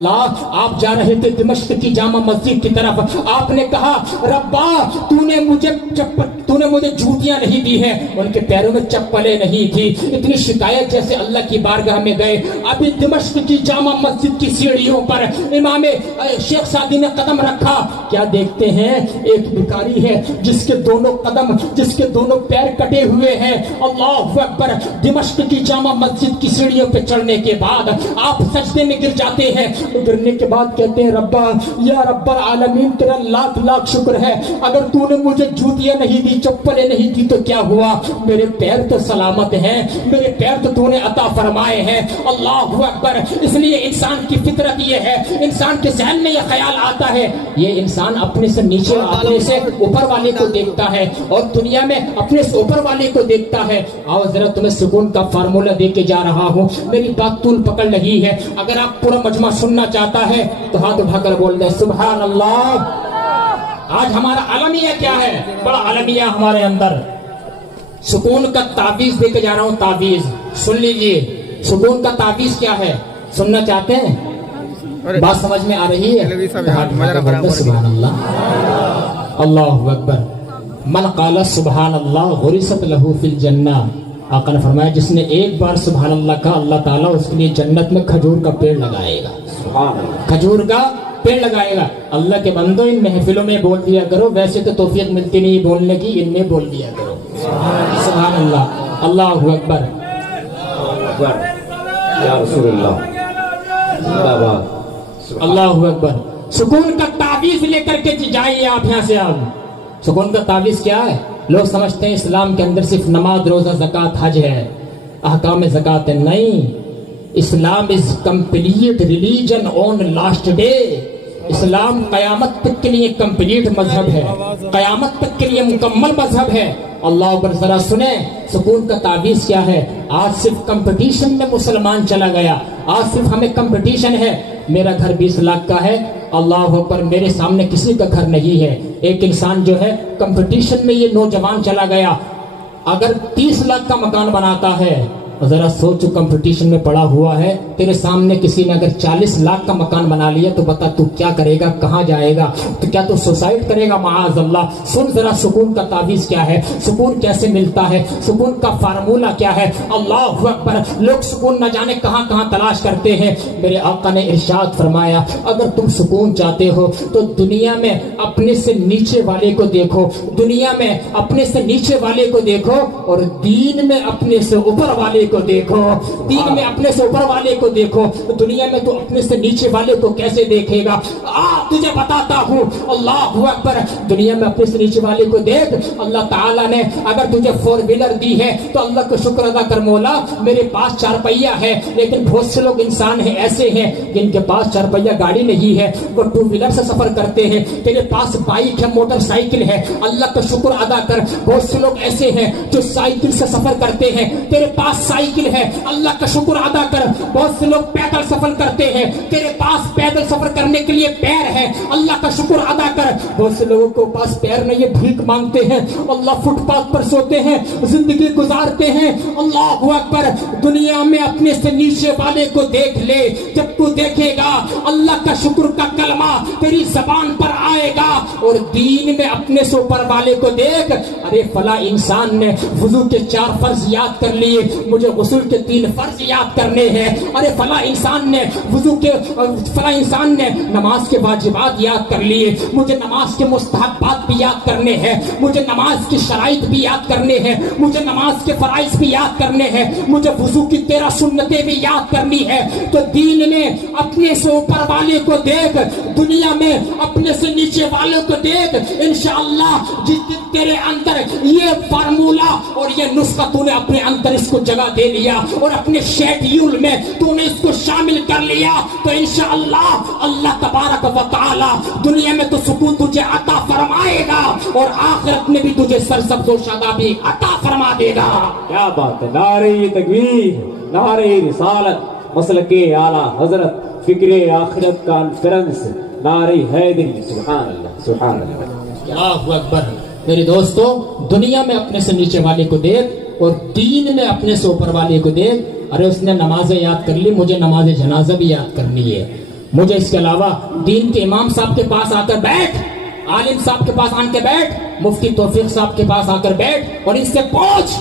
آپ جا رہے تھے دمشق کی جامع مسجد کی طرف، آپ نے کہا ربا تو نے مجھے جوتیاں نہیں دی ہیں، ان کے پیروں میں چپلیں نہیں تھی، اتنی شکایت جیسے اللہ کی بارگاہ میں گئے۔ ابھی دمشق کی جامع مسجد کی سیڑھیوں پر امام شیخ سعدی نے قدم رکھا، کیا دیکھتے ہیں ایک بھکاری ہے جس کے دونوں پیر کٹے ہوئے ہیں۔ اللہ اکبر! دمشق کی جامع مسجد کی سیڑھیوں پہ چڑھنے کے بعد آپ سجدے میں گر جاتے ہیں، گرنے کے بعد کہتے ہیں ربا یا رب العالمین تیرا لاکھ لاکھ شکر ہے، اگر تو نے مجھے جوتیاں نہیں دی، چپلیں نہیں دی تو کیا ہوا، میرے پیر تو سلامت ہیں، میرے پیر تو نے عطا فرمائے ہیں۔ اللہ اکبر! اس لیے انسان کی فطرت یہ ہے، انسان کے ذہن میں یہ خیال آتا ہے، یہ انسان اپنے سے نیچے اپنے سے اوپر والے کو دیکھتا ہے اور دنیا میں اپنے سے اوپر والے کو دیکھتا ہے۔ آؤ ذرا تمہیں سکون کا فارمولہ دے کے جا رہا ہوں، میری بات طول پکڑ رہی ہے، اگر آپ پورا مجمع سننا چاہتا ہے تو ہاتھ اٹھا کر بول دیں سبحان اللہ۔ آج ہمارا عالمیہ کیا ہے؟ بڑا عالمیہ ہمارے اندر۔ سکون کا تعویذ دے کے جا رہا ہوں، تعویذ سن لیجئے۔ سکون کا تعویذ کیا ہے؟ سننا چاہتے ہیں؟ بات سمجھ میں آ رہی ہے؟ سبحان اللہ، اللہ اکبر۔ من قال سبحان اللہ غرست لہ فی الجنہ، آقا نے فرمایا جس نے ایک بار سبحان اللہ کہا، اللہ تعالیٰ اس کے لیے جنت میں کھجور کا پیڑ لگائے گا، کھجور کا پیڑ لگائے گا۔ اللہ کے بندو ان محفلوں میں بول دیا کرو، ویسے تو توفیق ملتی نہیں بولنے کی، ان میں بول دیا کرو سبحان اللہ، اللہ اکبر یا رسول اللہ، اللہ اکبر۔ سکون کا تعویذ لے کر کے جائیے آپ یہاں سے۔ آپ سکون کا تعویذ کیا ہے؟ لوگ سمجھتے ہیں اسلام کے اندر صرف نماز، روزہ، زکوٰۃ، حج ہے، احکام زکوٰۃ ہے، نہیں۔ Islam is complete religion on last day. اسلام قیامت تک کے لیے کمپلیٹ مذہب ہے، قیامت تک کے لیے مکمل مذہب ہے۔ اللہ اکبر! ذرا سنیں سکون کا تعویذ کیا ہے۔ آج صرف کمپٹیشن میں مسلمان چلا گیا، آج صرف ہمیں کمپٹیشن ہے، میرا گھر 20 لاکھ کا ہے، اللہ اکبر میرے سامنے کسی کا گھر نہیں ہے۔ ایک انسان جو ہے کمپٹیشن میں، یہ نوجوان چلا گیا، اگر 30 لاکھ کا مکان بناتا ہے، ذرا سوچ کمپٹیشن میں پڑا ہوا ہے، تیرے سامنے کسی نے اگر 40 لاکھ کا مکان بنا لیا تو بتا تو کیا کرے گا، کہاں جائے گا؟ تو کیا تو سوسائڈ کرے گا؟ معاذ اللہ۔ سن ذرا سکون کا تعویذ کیا ہے، سکون کیسے ملتا ہے، سکون کا فارمولہ کیا ہے۔ اللہ اکبر! لوگ سکون نہ جانے کہاں کہاں تلاش کرتے ہیں، میرے آقا نے ارشاد فرمایا اگر تم سکون چاہتے ہو تو دنیا میں اپنے سے نیچے والے کو دیکھو، دنیا میں اپنے سے نیچے والے کو دیکھو، اور دین میں اپنے سے اوپر والے کو دیکھو، دین میں اپنے سے اوپر والے کو دیکھو۔ دنیا میں تو اپنے سے نیچے والے کو کیسے دیکھے گا؟ تجھے بتاتا ہوں، اللہ اکبر! دنیا میں اپنے سے نیچے والے کو دیکھ۔ اللہ تعالیٰ نے اگر تجھے 4 ویلر دی ہے تو اللہ کو شکر ادا کر، مولا میرے پاس 4 پہیا ہے، لیکن بہت سے لوگ انسان ہیں ایسے ہیں جن کے پاس 4 پہیا گاڑی نہیں ہے، وہ 2 ویلر سے سفر کرتے ہیں۔ تیرے پاس بائک ہے، موٹر سائیکل ہے، اللہ کا شکر ادا کر۔ بہت سے لوگ ایسے ہیں جو سائیکل سے سفر کرتے ہیں، تیرے پاس سائیکل ہے، اللہ کا شکر ادا کر۔ بہت سے لوگ پیدل سفر کرتے ہیں، تیرے پاس پیدل سفر کرنے کے لیے پیر ہے، اللہ کا شکر ادا کر۔ بہت سے لوگوں کو پاس پیر نہیں ہے، بھیک مانگتے ہیں، اللہ فٹ پاتھ پر سوتے ہیں، زندگی گزارتے ہیں۔ اللہ اکبر! دنیا میں اپنے سے نیچے والے کو دیکھ لے، جب تو دیکھے گا اللہ کا شکر کا کلمہ تیری زبان پر آئے گا، اور دین میں اپنے سے اوپر والے کو دیکھ۔ ارے فلاں انسان نے وضو کے 4 فرض یاد کر لیے، مجھے غسل کے 3 فرض یاد کرنے ہیں۔ ارے فلاں انسان نے فلاں انسان نے نماز کے واجبات یاد کر لیے، مجھے نماز کے مستحبات بھی یاد کرنے ہیں، مجھے نماز کی شرائط بھی یاد کرنے ہیں، مجھے نماز کے فرائض بھی یاد کرنے ہیں، مجھے وضو کی 13 سنتیں بھی یاد کرنی ہے۔ تو دین میں اپنے سے اوپر والے کو دیکھ، دنیا میں اپنے سے نیچے والے کو دیکھ۔ انشاءاللہ جس دن تیرے اندر یہ فارمولہ اور یہ نسخہ تو نے اپنے اندر اس کو جگہ دے لیا اور اپنے شیڈیول میں تو نے اس کو شامل کر لیا، تو انشاءاللہ اللہ تبارک و تعالی دنیا میں تو سکون تجھے عطا فرمائے گا، اور آخرت میں بھی تجھے سرسبز و شادابی عطا فرما دے گا۔ کیا بات ہے! نعرہ تکبیر، نعرہ رسالت، مسلک اعلیٰ حضرت، فکر آخرت کانفرنس، نعرہ حیدری، سبحان اللہ، سبحان اللہ، اللہ اکبر! میرے دوستو، دنیا میں اپنے سے نیچے والے کو دیکھ اور دین میں اپنے سے اوپر والے کو دیکھ۔ ارے اس نے نمازیں یاد کر لی، مجھے نماز جنازہ بھی یاد کرنی ہے، مجھے اس کے علاوہ دین کے امام صاحب کے پاس آ کر بیٹھ، عالم صاحب کے پاس آن کے بیٹھ، مفتی توفیق صاحب کے پاس آ کر بیٹھ اور ان سے پوچھ،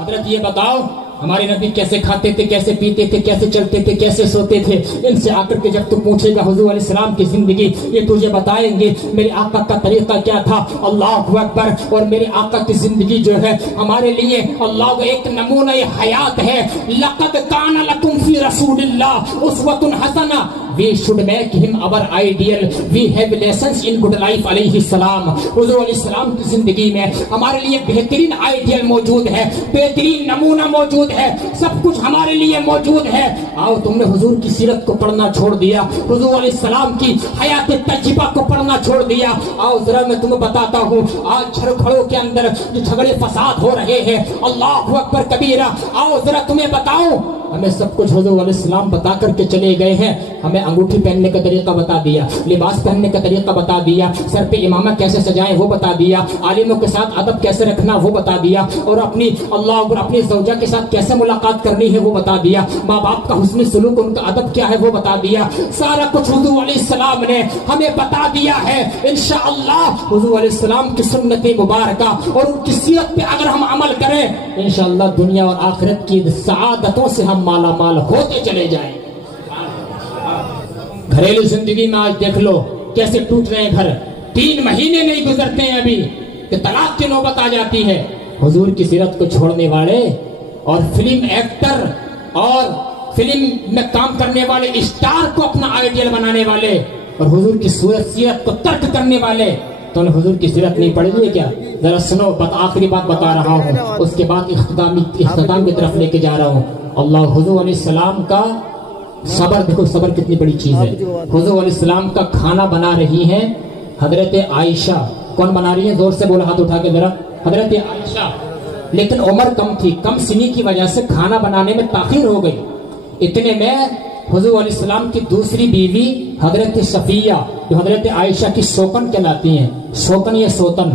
حضرت یہ بتاؤ ہمارے نبی کیسے کھاتے تھے، کیسے پیتے تھے، کیسے چلتے تھے، کیسے سوتے تھے؟ ان سے آ کر کے جب تو پوچھے گا حضور علیہ السلام کی زندگی، یہ تجھے بتائیں گے میرے آقا کا طریقہ کیا تھا۔ اللہ اکبر۔ اور میرے آقا کی زندگی جو ہے ہمارے لیے اللہ ایک نمونہ حیات ہے۔ لقد کان لکم فی رسول اللہ اسوۃ حسنہ، we should make him our ideal, we have lessons in good life علیہ السلام۔ حضور علیہ السلام کی زندگی میں ہمارے لیے بہترین آئیڈیل موجود ہے، بہترین نمونہ موجود ہے، سب کچھ ہمارے لیے موجود ہے۔ آؤ تم نے حضور کی سیرت کو پڑھنا چھوڑ دیا، حضور علیہ السلام کی حیات تجربہ کو پڑھنا چھوڑ دیا۔ آؤ ذرا میں تمہیں بتاتا ہوں، آج چھڑکھڑوں کے اندر جو جھگڑے فساد ہو رہے ہیں، اللہ اکبر کبیرہ، آؤ ذرا تمہیں بتاؤں، ہمیں سب کچھ حضور علیہ السلام بتا کر کے چلے گئے ہیں۔ ہمیں انگوٹھی پہننے کا طریقہ بتا دیا، لباس پہننے کا طریقہ بتا دیا، سر پہ امامہ کیسے سجائیں وہ بتا دیا، عالموں کے ساتھ ادب کیسے رکھنا وہ بتا دیا، اور اپنی اپنی زوجہ کے ساتھ کیسے ملاقات کرنی ہے وہ بتا دیا، ماں باپ کا حسن سلوک ان کا ادب کیا ہے وہ بتا دیا۔ سارا کچھ حضور علیہ السلام نے ہمیں بتا دیا ہے۔ انشاءاللہ حضور علیہ السلام کی سنت مبارکہ اور ان کی سیرت پہ اگر ہم عمل کریں، انشاءاللہ دنیا اور آخرت کی سعادتوں سے ہم مالا مال ہوتے چلے جائیں۔ گھریلو زندگی میں آج دیکھ لو کیسے ٹوٹ رہے ہیں گھر، 3 مہینے نہیں گزرتے ہیں ابھی کہ طلاق کی نوبت آ جاتی ہے۔ حضور کی سیرت کو چھوڑنے والے اور فلم ایکٹر اور فلم میں کام کرنے والے اسٹار کو اپنا آئیڈیل بنانے والے اور حضور کی سیرت کو ترک کرنے والے، تو انہیں حضور کی سیرت نہیں پڑھی ہے کیا؟ ذرا سنو، آخری بات بتا رہا ہوں، اس کے بعد اختتام کی طرف لے کے جا رہا ہوں۔ اللہ حضور علیہ السلام کا صبر، دیکھو صبر کتنی بڑی چیز ہے۔ حضور علیہ السلام کا کھانا بنا رہی ہیں حضرت عائشہ، کون بنا رہی ہے؟ زور سے بولا ہاتھ اٹھا کے ذرا، حضرت عائشہ، لیکن عمر کم تھی، کم سنی کی وجہ سے کھانا بنانے میں تاخیر ہو گئی۔ اتنے میں حضور علیہ السلام کی دوسری بیوی حضرت صفیہ جو حضرت عائشہ کی سوکن کہلاتی ہیں، سوکن یا سوتن،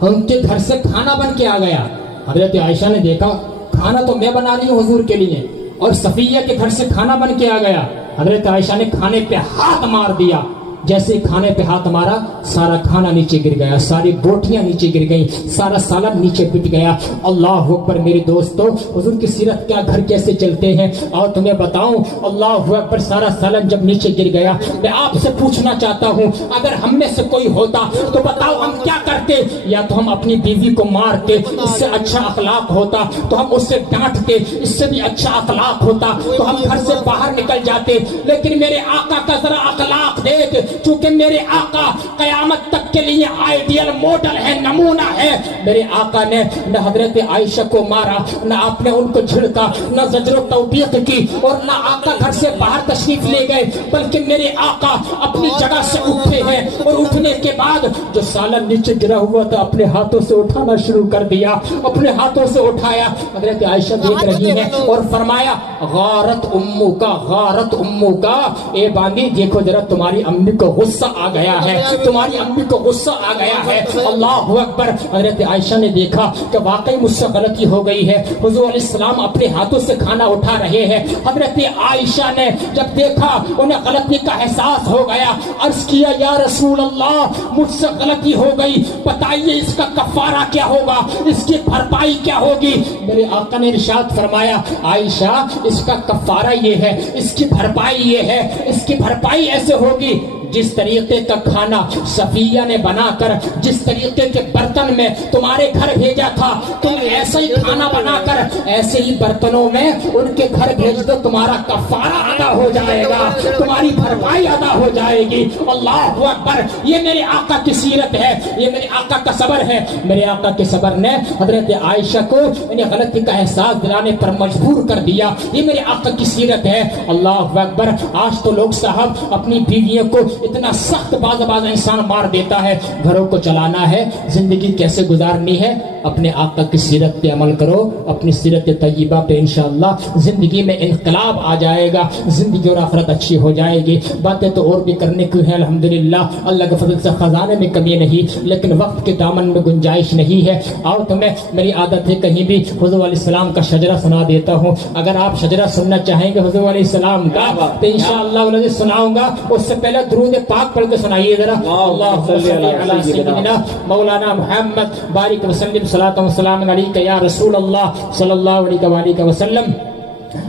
ان کے گھر سے کھانا بن کے آ گیا۔ حضرت عائشہ نے دیکھا کھانا تو میں بنا رہی ہوں حضور کے لیے، اور صفیہ کے گھر سے کھانا بن کے آ گیا۔ حضرت عائشہ نے کھانے پہ ہاتھ مار دیا، جیسے کھانے پہ ہاتھ مارا سارا کھانا نیچے گر گیا، ساری بوٹیاں نیچے گر گئیں، سارا سالن نیچے پٹ گیا۔ اللہ اکبر میرے دوستو، حضور کی سیرت کیا گھر کیسے چلتے ہیں، اور تمہیں بتاؤں اللہ اکبر سارا سالن جب نیچے گر گیا، میں آپ سے پوچھنا چاہتا ہوں اگر ہم میں سے کوئی ہوتا تو بتاؤ ہم کیا کرتے؟ یا تو ہم اپنی بیوی کو مارتے، اس سے اچھا اخلاق ہوتا تو ہم اس سے ڈانٹتے، اس سے بھی اچھا اخلاق ہوتا تو ہم گھر سے باہر نکل جاتے۔ لیکن میرے آقا کا ذرا اخلاق دیکھ، چونکہ میرے آقا قیامت تک کے لیے آئیڈیل ماڈل ہے، نمونہ ہے۔ میرے آقا نے نہ حضرت عائشہ کو مارا، نہ آپ نے ان کو جھڑکا، نہ زجر و توبیخ کی، اور نہ آقا گھر سے باہر تشریف لے گئے، بلکہ میرے آقا اپنی جگہ سے اٹھے ہیں، اور اٹھنے کے بعد جو سالن نیچے گرا ہوا تھا اپنے ہاتھوں سے اٹھانا شروع کر دیا، اپنے ہاتھوں سے اٹھایا۔ حضرت عائشہ دیکھ رہی ہیں اور فرمایا غارت امو کا، غارت امو کا، اے باندی دیکھو ذرا تمہاری امی کو غصہ آ گیا ہے، تمہاری امی کو غصہ آ گیا ہے۔ اللہ اکبر۔ حضرت عائشہ نے دیکھا کہ واقعی مجھ سے غلطی ہو گئی ہے، حضور علیہ السلام اپنے ہاتھوں سے کھانا اٹھا رہے ہیں۔ حضرت عائشہ نے جب دیکھا انہیں غلطی کا احساس ہو گیا، عرض کیا یا رسول اللہ مجھ سے غلطی ہو گئی، بتائیے اس کا کفارہ کیا ہوگا، اس کی بھرپائی کیا ہوگی؟ میرے آقا نے ارشاد فرمایا عائشہ اس کا کفارہ یہ ہے، اس کی بھرپائی یہ ہے، اس کی بھرپائی ایسے ہوگی جس طریقے کا کھانا صفیہ نے بنا کر جس طریقے کے برتن میں تمہارے گھر بھیجا تھا، تم ایسا ہی کھانا بنا کر ایسے ہی برتنوں میں ان کے گھر بھیج دو، تمہارا کفارہ ادا ہو جائے گا، تمہاری بھرپائی ادا ہو جائے گی۔ اللہ اکبر۔ یہ میرے آقا کی سیرت ہے، یہ میرے آقا کا صبر ہے۔ میرے آقا کے صبر نے حضرت عائشہ کو انہیں غلطی کا احساس دلانے پر مجبور کر دیا۔ یہ میرے آقا کی سیرت ہے۔ اللہ اکبر۔ آج تو لوگ صاحب اپنی بیویوں کو اتنا سخت باز انسان مار دیتا ہے. گھروں کو چلانا ہے, زندگی کیسے گزارنی ہے, اپنے آقا کی سیرت پہ عمل کرو, اپنی سیرت طیبہ پہ انشاءاللہ زندگی میں انقلاب آ جائے گا, زندگی اور آخرت اچھی ہو جائے گی. باتیں تو اور بھی کرنے کی ہیں الحمدللہ, اللہ کے فضل سے خزانے میں کمی نہیں, لیکن وقت کے دامن میں گنجائش نہیں ہے. اور تمہیں میری عادت ہے کہیں بھی حضور علیہ السلام کا شجرہ سنا دیتا ہوں. اگر آپ شجرہ سننا چاہیں گے حضور علیہ السلام کا تو انشاءاللہ العزیز سناؤں گا. اس سے پہلے درود پاک پڑھ کے سنائیے ذرا. اللہم صلی علی سیدنا مولانا محمد بارک وسلم صلاۃ و سلام علیک یا رسول اللہ صلی اللہ علیہ وآلہ وسلم.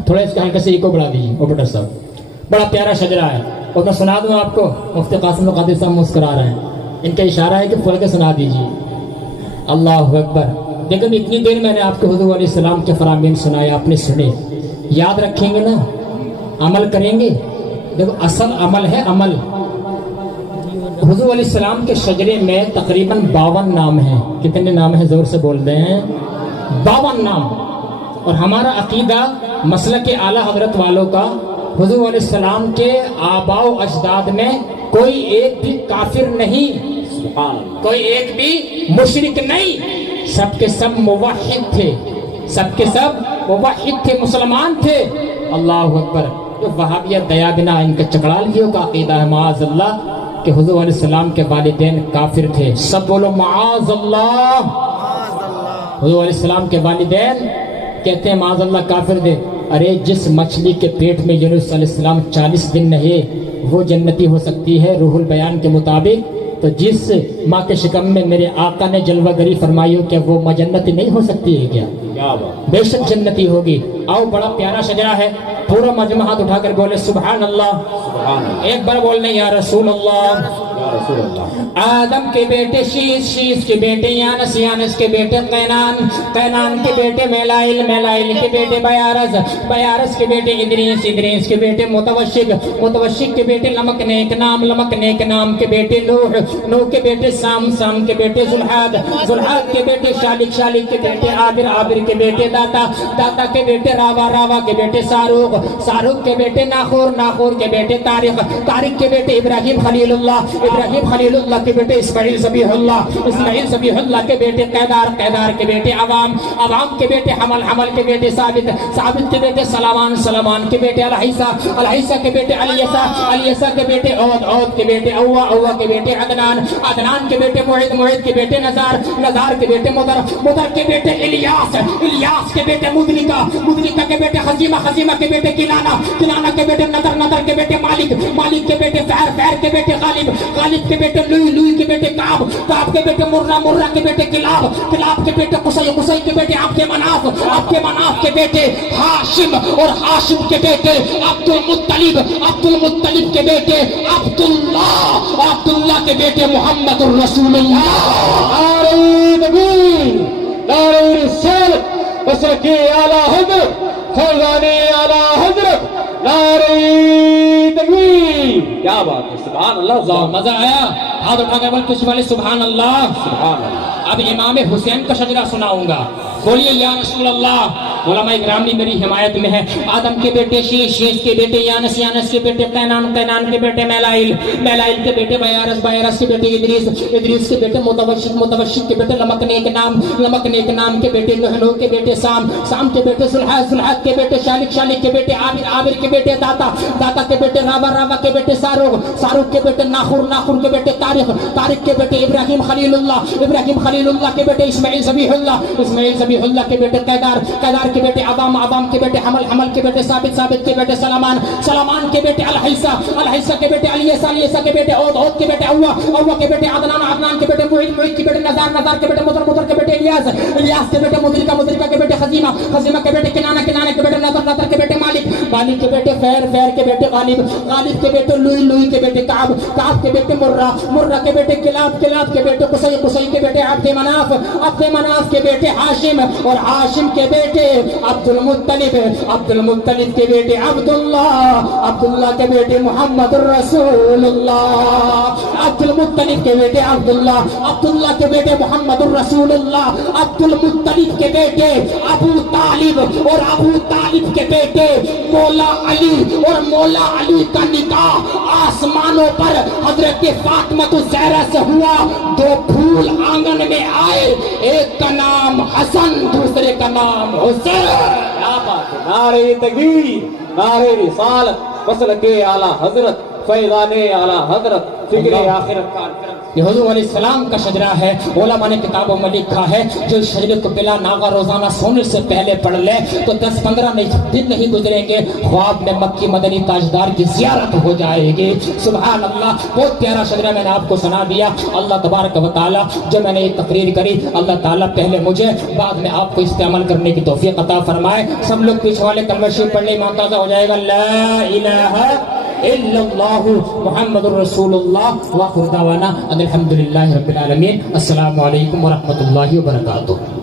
تھوڑا اس کا ہلکے سے ایکو بڑھا دیجیے اوپر صاحب. بڑا پیارا شجرہ ہے اور میں سنا دوں آپ کو. مفتی قاسم القادری صاحب مسکرا رہے ہیں, ان کا اشارہ ہے کہ پڑھ کے سنا دیجیے. اللہ اکبر. لیکن اتنی دیر میں نے آپ کو حضور علیہ السلام کے فرامین سنائے, آپ نے سنے, یاد رکھیں گے نا, عمل کریں گے. دیکھو اصل عمل ہے عمل. حضور علیہ السلام کے شجرے میں تقریباً 52 نام ہیں. کتنے نام ہیں زور سے بول رہے ہیں؟ 52 نام. اور ہمارا عقیدہ مسلک اعلیٰ حضرت والوں کا, حضور علیہ السلام کے آباء و اجداد میں کوئی ایک بھی کافر نہیں, کوئی ایک بھی مشرک نہیں, سب کے سب موحد تھے, سب کے سب موحد تھے, مسلمان تھے. اللہ اکبر. جو وہابیت دیا بنا ان کے چکڑالگیوں کا عقیدہ ہے معاذ اللہ کہ حضور علیہ السلام کے والدین کافر تھے. سب بولو معاذ اللہ. حضور علیہ السلام کے والدین کہتے ہیں معاذ اللہ کافر تھے. ارے جس مچھلی کے پیٹ میں یونس علیہ السلام 40 دن رہے وہ جنتی ہو سکتی ہے روح البیان کے مطابق, تو جس ماں کے شکم میں میرے آقا نے جلوہ گری فرمائی ہو کیا وہ ماں جنتی نہیں ہو سکتی ہے کیا؟ بے شک جنتی ہوگی. آؤ بڑا پیارا شجرہ ہے, پورا مجمع ہاتھ اٹھا کر بولے سبحان اللہ. ایک بار بولنے یا رسول اللہ. آدم کے بیٹے شیس, شیس کے بیٹے یانس, یانس کے بیٹے قینان, قینان کے بیٹے میلائل, میلائل کے بیٹے بیارس, بیارس کے بیٹے ادریس, ادریس کے بیٹے متوشق, متوشق کے بیٹے لمک نیک نام, لمک نیک نام کے بیٹے نوح, نوح کے بیٹے سام, سام کے بیٹے ذوالحاد, ذوالحاد کے بیٹے شالک, شالک کے بیٹے عابر, عابر کے بیٹے داتا, داتا کے بیٹے راوا, راوا کے بیٹے ساروق, ساروق کے بیٹے ناخور, ناخور کے بیٹے طارق, طارق کے بیٹے ابراہیم خلیل اللہ, ابراہیم خلیل اللہ کے بیٹے اسماعیل ذبیح اللہ, اسماعیل ذبیح اللہ کے بیٹے قیدار, قیدار کے بیٹے عوام, عوام کے بیٹے حمل, حمل کے بیٹے ثابت, ثابت کے بیٹے سلامان, سلامان کے بیٹے الحیسہ, الحیسہ کے بیٹے الیسا, الیسا کے بیٹے عود, عود کے بیٹے اوا, اوا کے بیٹے عدنان, عدنان کے بیٹے معید, معید کے بیٹے نزار, نزار کے بیٹے مدر, مدر کے بیٹے الیاس, الیاس کے بیٹے مدرکہ, مدرکہ کے بیٹے خزیمہ, خزیمہ کے بیٹے کنانہ, کنانہ کے بیٹے نظر, نظر کے بیٹے مالک, مالک کے بیٹے فہر, فہر کے بیٹے غالب, غالب کے بیٹے لوئی, لوئی کے بیٹے کعب, کعب کے بیٹے مرہ, مرہ کے بیٹے کلاب, کلاب کے بیٹے قصی, قصی کے بیٹے عبد مناف, عبد مناف کے بیٹے ہاشم, اور ہاشم کے بیٹے عبد المطلب, عبد المطلب کے بیٹے عبداللہ, عبداللہ کے بیٹے محمد الرسول اللہ. نعرہ تکبیر, نعرہ رسالت, مسلک اعلیٰ حضرت, خزانہ اعلیٰ حضرت, نعرہ تکبیر. کیا بات ہے, سبحان اللہ. مزہ آیا؟ ہاتھ اٹھا کر بول کچھ والے سبحان اللہ. سبحان اللہ. اب امام حسین کا شجرہ سناؤں گا, بولیے یا رسول اللہ. علماء اکرام بھی میری حمایت میں ہے. آدم کے بیٹے شیش, شیش کے بیٹے یانس, یانس کے بیٹے قینان, قینان کے بیٹے میلائل, میلائل کے بیٹے بیارس, بیارس کے بیٹے ادریس, ادریس کے بیٹے متوشق, متوشق کے بیٹے لمک نیک نام, لمک نیک نام کے بیٹے نوح, نوح کے بیٹے سام, سام کے بیٹے ذوالحاد, ذوالحاد کے بیٹے شالک, شالک کے بیٹے عابر, عابر کے بیٹے داتا, داتا کے بیٹے راوا, راوا کے بیٹے ساروق, ساروق کے بیٹے ناخور, ناخور کے بیٹے طارق, طارق کے بیٹے ابراہیم خلیل اللہ, ابراہیم خلیل اللہ کے بیٹے اسماعیل ذبیح اللہ, اسماعیل ذبیح اللہ کے بیٹے قیدار, قیدار کے بیٹے عوام, عوام کے بیٹے حمل, حمل کے بیٹے ثابت, ثابت کے بیٹے سلامان, سلامان کے بیٹے الحیسہ, الحیسہ کے بیٹے الیسا, الیسا کے بیٹے عود, عود کے بیٹے اوا, اوا کے بیٹے عدنان, عدنان کے بیٹے معید, معید کے بیٹے نزار, نزار کے بیٹے مدر, مدر کے بیٹے الیاس, الیاس کے بیٹے مدرکہ, مدرکہ کے بیٹے خزیمہ, خزیمہ کے بیٹے کنانہ, کنانہ کے بیٹے نظر, نظر کے بیٹے مالک, مالک کے بیٹے فہر, فہر کے بیٹے غالب, غالب کے بیٹے لوئی, لوئی کے بیٹے کعب, کعب کے بیٹے مرہ, مرہ کے بیٹے کلاب, کلاب کے بیٹے قصی, قصی کے بیٹے عبد مناف, عبد مناف کے بیٹے ہاشم, اور ہاشم کے بیٹے عبد المطلب, عبد المطلب کے بیٹے عبداللہ, عبداللہ کے بیٹے محمد الرسول اللہ, عبد المطلب کے بیٹے عبداللہ, عبداللہ کے بیٹے محمد الرسول اللہ, عبد المطلب کے بیٹے ابو طالب اور ابو طالب کے بیٹے مولا علی اور مولا علی کا نکاح آسمانوں پر حضرت فاطمہ الزہرا سے ہوا. دو پھول آنگن میں آئے، ایک کا نام حسن دوسرے کا نام حسین. کیا بات ہے. نعرہ تکبیر، نعرہ رسالت، مسلک اعلیٰ حضرت، فیضان اعلیٰ حضرت، فکر آخرت کانفرنس. یہ حضور علیہ السلام کا شجرہ ہے. علماء نے کتابوں میں لکھا ہے جو اس شجرے کو بلا ناغہ روزانہ سونے سے پہلے پڑھ لے تو 10-15 دن نہیں گزریں گے خواب میں مکی مدنی تاجدار کی زیارت ہو جائے گی. سبحان اللہ. بہت پیارا شجرہ میں نے آپ کو سنا دیا. اللہ تبارک و تعالی جو میں نے یہ تقریر کری، اللہ تعالیٰ پہلے مجھے بعد میں آپ کو اس پہ عمل کرنے کی توفیق عطا فرمائے. سب لوگ پیچھے والے کلمہ شریف پڑھ لیں، ایمان تازہ ہو جائے گا. لا الہ الا اللہ محمد الرسول اللہ. وآخر دعوانا ان الحمدللہ رب العالمین. السلام علیکم ورحمۃ اللہ وبرکاتہ.